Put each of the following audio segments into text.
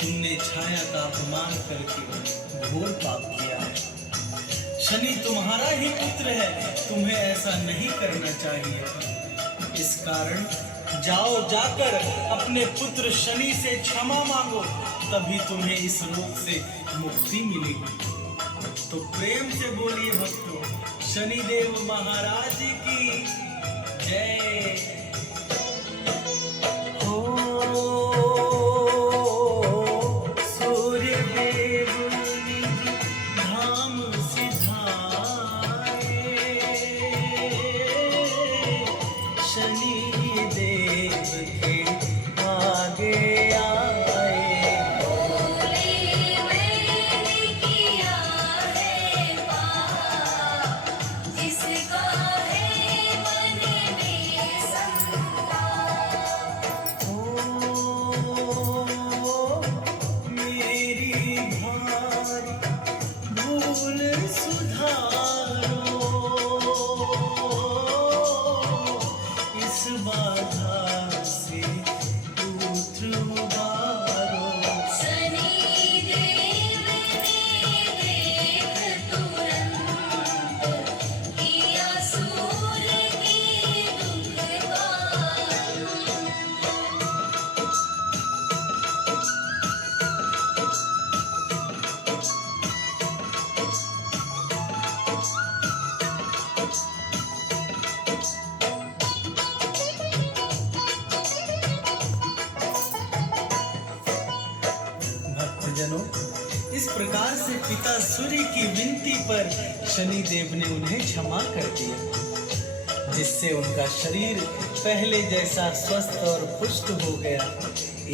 तुमने छाया का अपमान करके घोर पाप किया है। शनि तुम्हारा ही पुत्र है, तुम्हें ऐसा नहीं करना चाहिए। इस कारण जाओ, जाकर अपने पुत्र शनि से क्षमा मांगो, तभी तुम्हें इस रोग से मुक्ति मिलेगी। तो प्रेम से बोलिए भक्तों, शनिदेव महाराज की जय। इस प्रकार से पिता सूर्य की विनती पर शनि देव ने उन्हें क्षमा कर दिया, जिससे उनका शरीर पहले जैसा स्वस्थ और पुष्ट हो गया।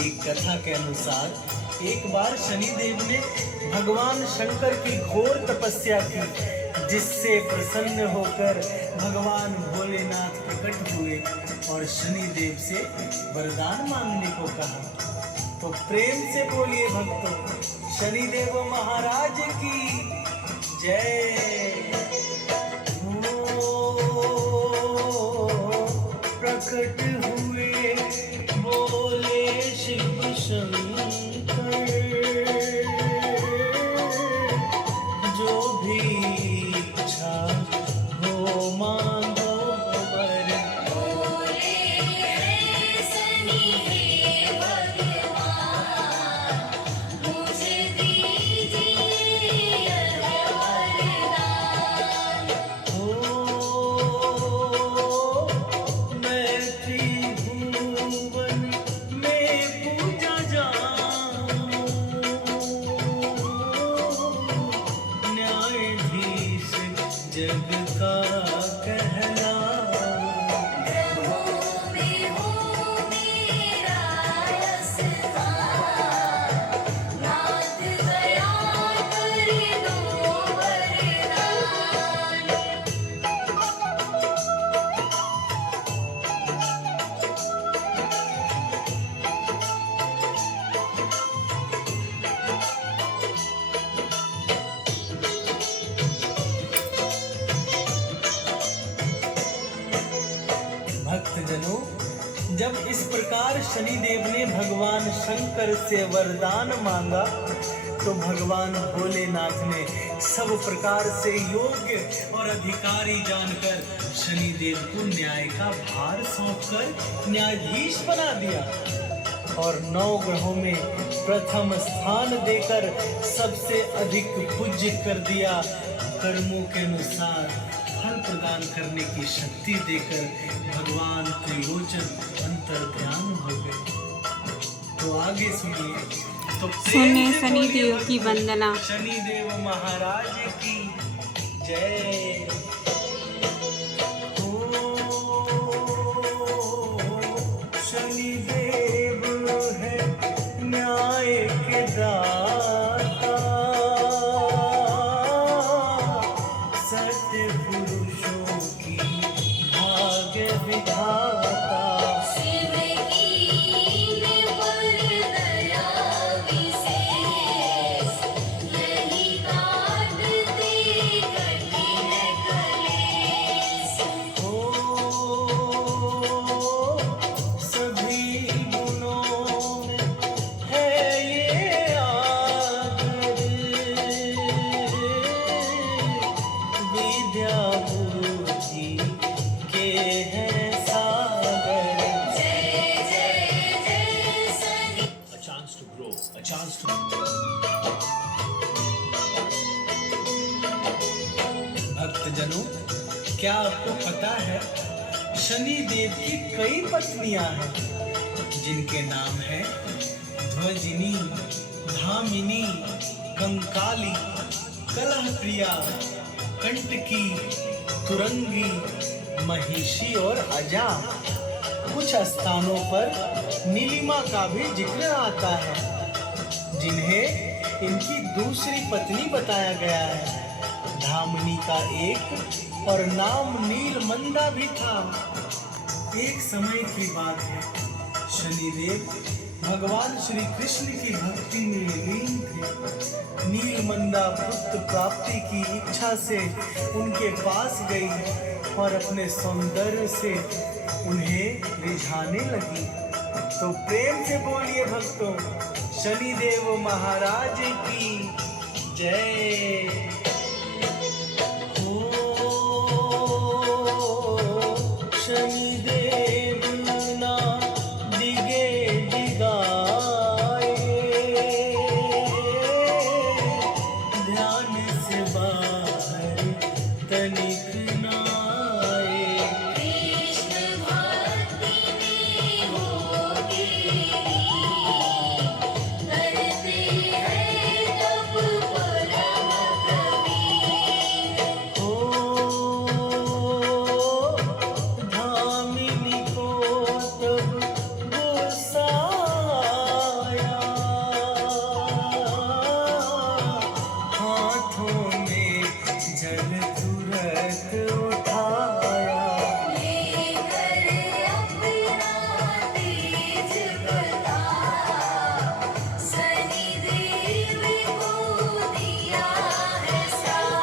एक कथा के अनुसार एक बार शनि देव ने भगवान शंकर की घोर तपस्या की, जिससे प्रसन्न होकर भगवान भोलेनाथ प्रकट हुए और शनि देव से वरदान मांगने को कहा। तो प्रेम से बोलिए भक्तों, शनिदेव महाराज की जय। प्रकट हुए बोले शिव शंकर, जो भी इच्छा हो मांगो वर। जग का कहना भक्तजनों, जब इस प्रकार शनिदेव ने भगवान शंकर से वरदान मांगा, तो भगवान भोलेनाथ ने सब प्रकार से योग्य और अधिकारी जानकर शनिदेव को न्याय का भार सौंपकर न्यायाधीश बना दिया और 9 ग्रहों में प्रथम स्थान देकर सबसे अधिक पूज्य कर दिया। कर्मों के अनुसार फल प्रदान करने की शक्ति देकर भगवान त्रिलोचन अंतर्ध्यान हो गए। तो आगे सुनिए। तो सुनिए शनिदेव की वंदना। शनिदेव महाराज की जय। शनिदेव है न्याय के दाता, सत्य पुरुषों की भाग्य विधाता। चांस। भक्तजनों, क्या आपको पता है शनि देव की कई पत्नियां हैं जिनके नाम हैं ध्वजिनी, धामिनी, कंकाली, कलहप्रिया, कंटकी, तुरंगी, महिषी और अजा। कुछ स्थानों पर नीलिमा का भी जिक्र आता है जिन्हें इनकी दूसरी पत्नी बताया गया है। धामिनी का एक और नाम नीलमंदा भी था। एक समय की बात है, शनिदेव भगवान श्री कृष्ण की भक्ति में लीन थे। नीलमंदा पुत्र प्राप्ति की इच्छा से उनके पास गई और अपने सौंदर्य से उन्हें रिझाने लगी। तो प्रेम से बोलिए भक्तों, शनिदेव महाराज की जय। शनिदेव ना दिगे दिगाए, ध्यान से बाहर तनिक ना आए। कृष्ण भक्ति में होके करते हैं तप परम प्रवीण। धामिनी को तब गुस्सा आया, हाथों में जल तुरंत उठाया। लेकर अपना तेज प्रताप शनिदेव को दिया है श्राप।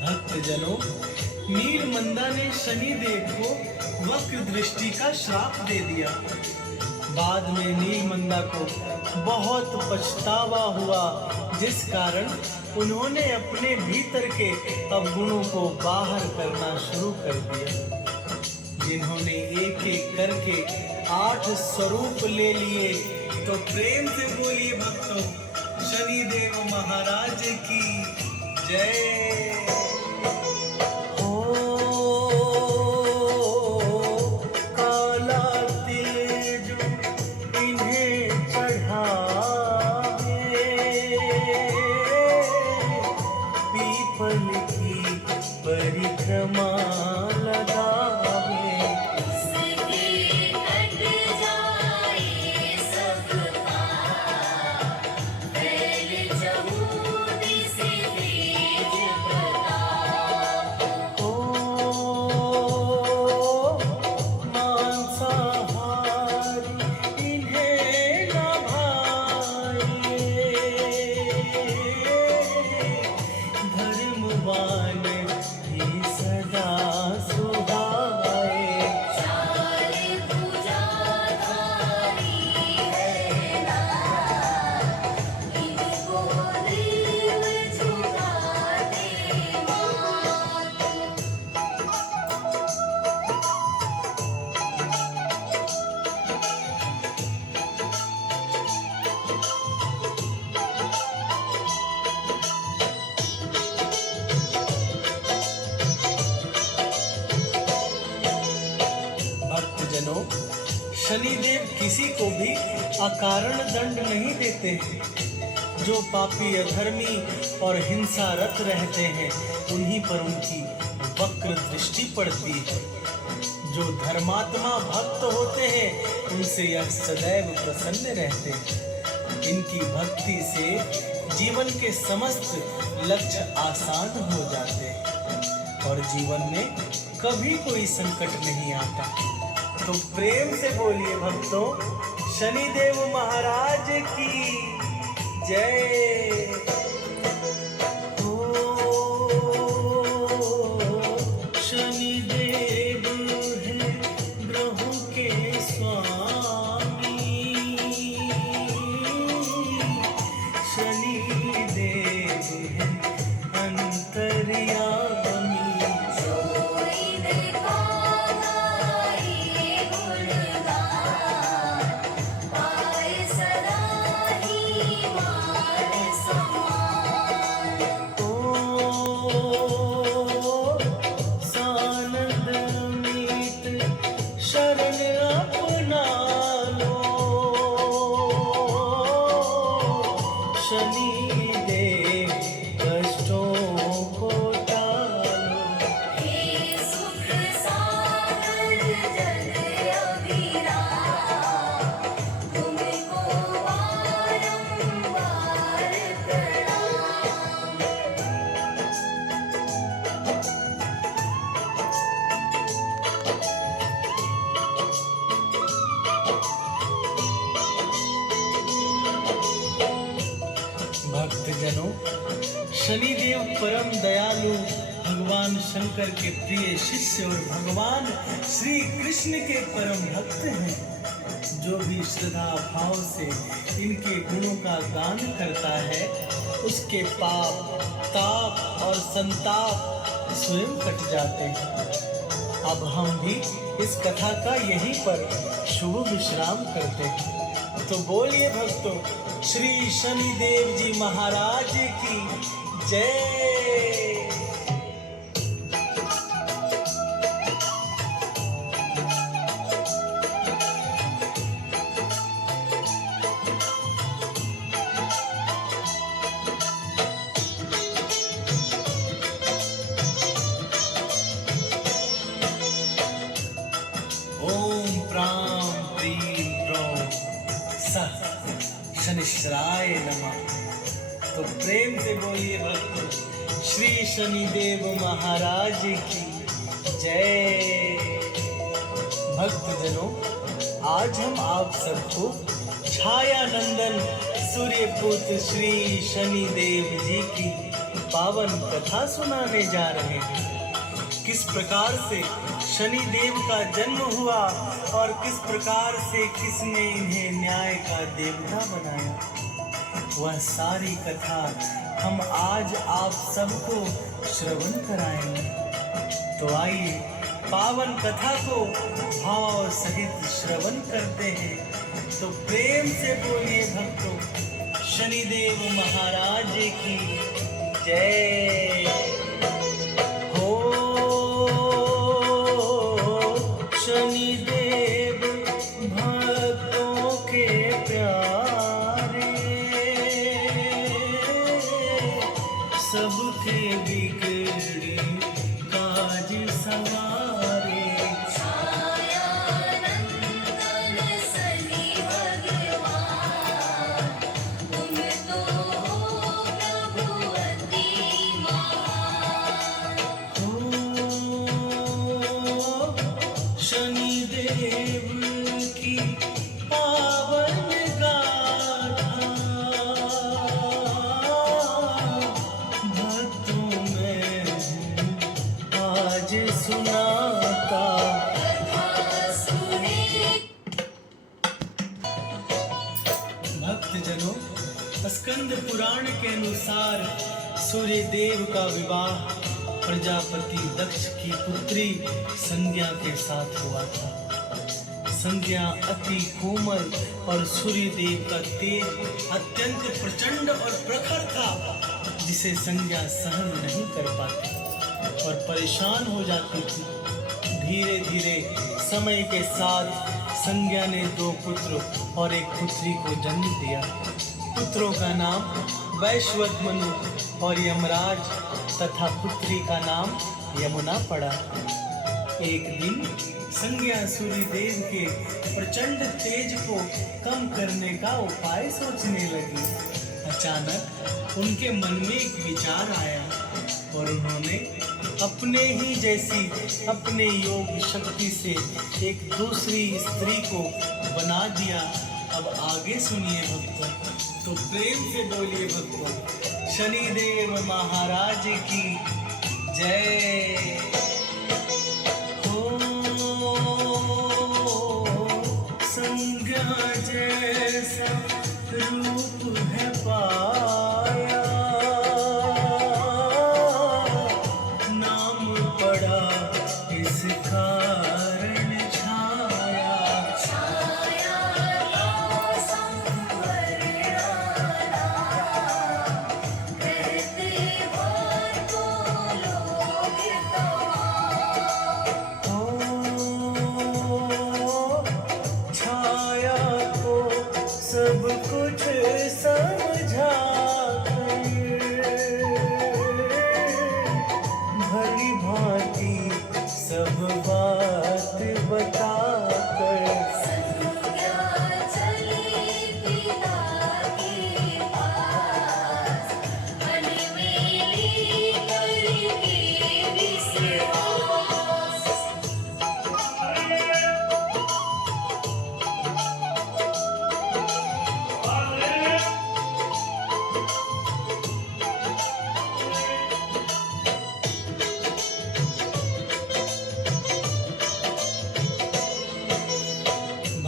भक्तजनों, नीलमंदा ने शनिदेव को वक्र दृष्टि का श्राप दे दिया। बाद में नीलमंदा को बहुत पछतावा हुआ, जिस कारण उन्होंने अपने भीतर के अवगुणों को बाहर करना शुरू कर दिया। जिन्होंने एक एक करके 8 स्वरूप ले लिए। तो प्रेम से बोलिए भक्तों, शनिदेव महाराज की जय। काला तिल जो इन्हें चढ़ावे, पीपल की परिक्रमा लगावे। उसके कट जाए सब पाप, फैल जमूदी से तेज प्रताप। मांसाहारी इन्हें न भाए, धर्मवान ही सदा सुहाए। चार भुजाधारी है नाथ, इनको देव झुकाते माथ। भक्तजनों, शनिदेव किसी को भी अकारण दंड नहीं देते हैं। जो पापी, अधर्मी और हिंसारत रहते हैं उन्हीं पर उनकी वक्र दृष्टि पड़ती है। जो धर्मात्मा भक्त होते हैं उनसे यह सदैव प्रसन्न रहते हैं। इनकी भक्ति से जीवन के समस्त लक्ष्य आसान हो जाते हैं और जीवन में कभी कोई संकट नहीं आता। तो प्रेम से बोलिए भक्तों, शनिदेव महाराज की जय। शनिदेव है ग्रहों के स्वामी, शनिदेव परम दयालु भगवान शंकर के प्रिय शिष्य और भगवान श्री कृष्ण के परम भक्त हैं। जो भी श्रद्धा भाव से इनके गुणों का गान करता है उसके पाप ताप और संताप स्वयं कट जाते हैं। अब हम भी इस कथा का यहीं पर शुभ विश्राम करते हैं। तो बोलिए भक्तों, श्री शनिदेव जी महाराज की जय। ओम प्राम प्रीम प्रोम सः शनिश्चराय नमः। तो प्रेम से बोलिए भक्तों, श्री शनिदेव महाराज की जय। भक्तजनों, आज हम आप सबको छाया नंदन सूर्यपुत्र श्री शनिदेव जी की पावन कथा सुनाने जा रहे हैं। किस प्रकार से शनिदेव का जन्म हुआ और किस प्रकार से किसने इन्हें न्याय का देवता बनाया, वह सारी कथा हम आज आप सबको श्रवण कराएंगे। तो आइए पावन कथा को भाव सहित श्रवण करते हैं। तो प्रेम से बोलिए भक्तों, शनिदेव महाराज की जय। शनिदेव भक्तों के प्यारे, सबके बिगड़े काज सवारे। छायानंदन शनि भगवान, तुम तो हो प्रभु अति महान। शनिदेव की पावन गाथा भक्तों में आज सुनाता। भक्तजनों, स्कंद पुराण के अनुसार सूर्यदेव का विवाह प्रजापति दक्ष की पुत्री संज्ञा के साथ हुआ था। संज्ञा अति कोमल और सूर्यदेव का तेज अत्यंत प्रचंड और प्रखर था, जिसे संज्ञा सहन नहीं कर पाती और परेशान हो जाती थी। धीरे धीरे समय के साथ संज्ञा ने 2 पुत्र और 1 पुत्री को जन्म दिया। पुत्रों का नाम वैश्वदमनु और यमराज तथा पुत्री का नाम यमुना पड़ा। एक दिन संज्ञा सूर्यदेव के प्रचंड तेज को कम करने का उपाय सोचने लगी। अचानक उनके मन में एक विचार आया और उन्होंने अपने ही जैसी अपने योग शक्ति से एक दूसरी स्त्री को बना दिया। अब आगे सुनिए भक्तों, तो प्रेम से बोलिए भक्तों, शनिदेव महाराज की जय। हो संज्ञा जैसा रूप है पाया, नाम पड़ा इस कारण छाया। छाया संवरणाना, कहते हो तो लोग छाया को सब कुछ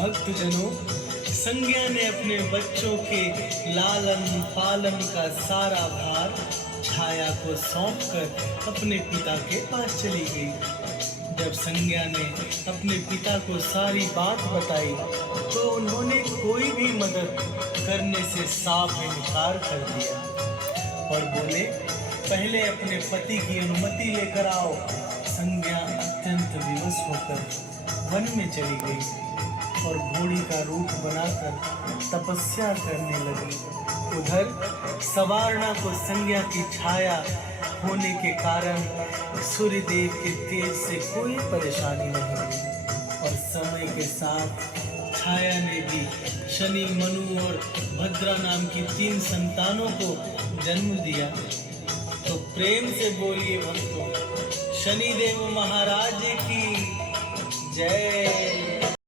भक्तजनों, संज्ञा ने अपने बच्चों के लालन पालन का सारा भार छाया को सौंपकर अपने पिता के पास चली गई। जब संज्ञा ने अपने पिता को सारी बात बताई तो उन्होंने कोई भी मदद करने से साफ इनकार कर दिया और बोले, पहले अपने पति की अनुमति लेकर आओ। संज्ञा अत्यंत विवश होकर वन में चली गई और घोड़ी का रूप बनाकर तपस्या करने लगी। उधर सवारणा को संज्ञा की छाया होने के कारण सूर्यदेव के तेज से कोई परेशानी नहीं हुई और समय के साथ छाया ने भी शनि, मनु और भद्रा नाम की 3 संतानों को जन्म दिया। तो प्रेम से बोलिए भक्तों, शनिदेव महाराज की जय।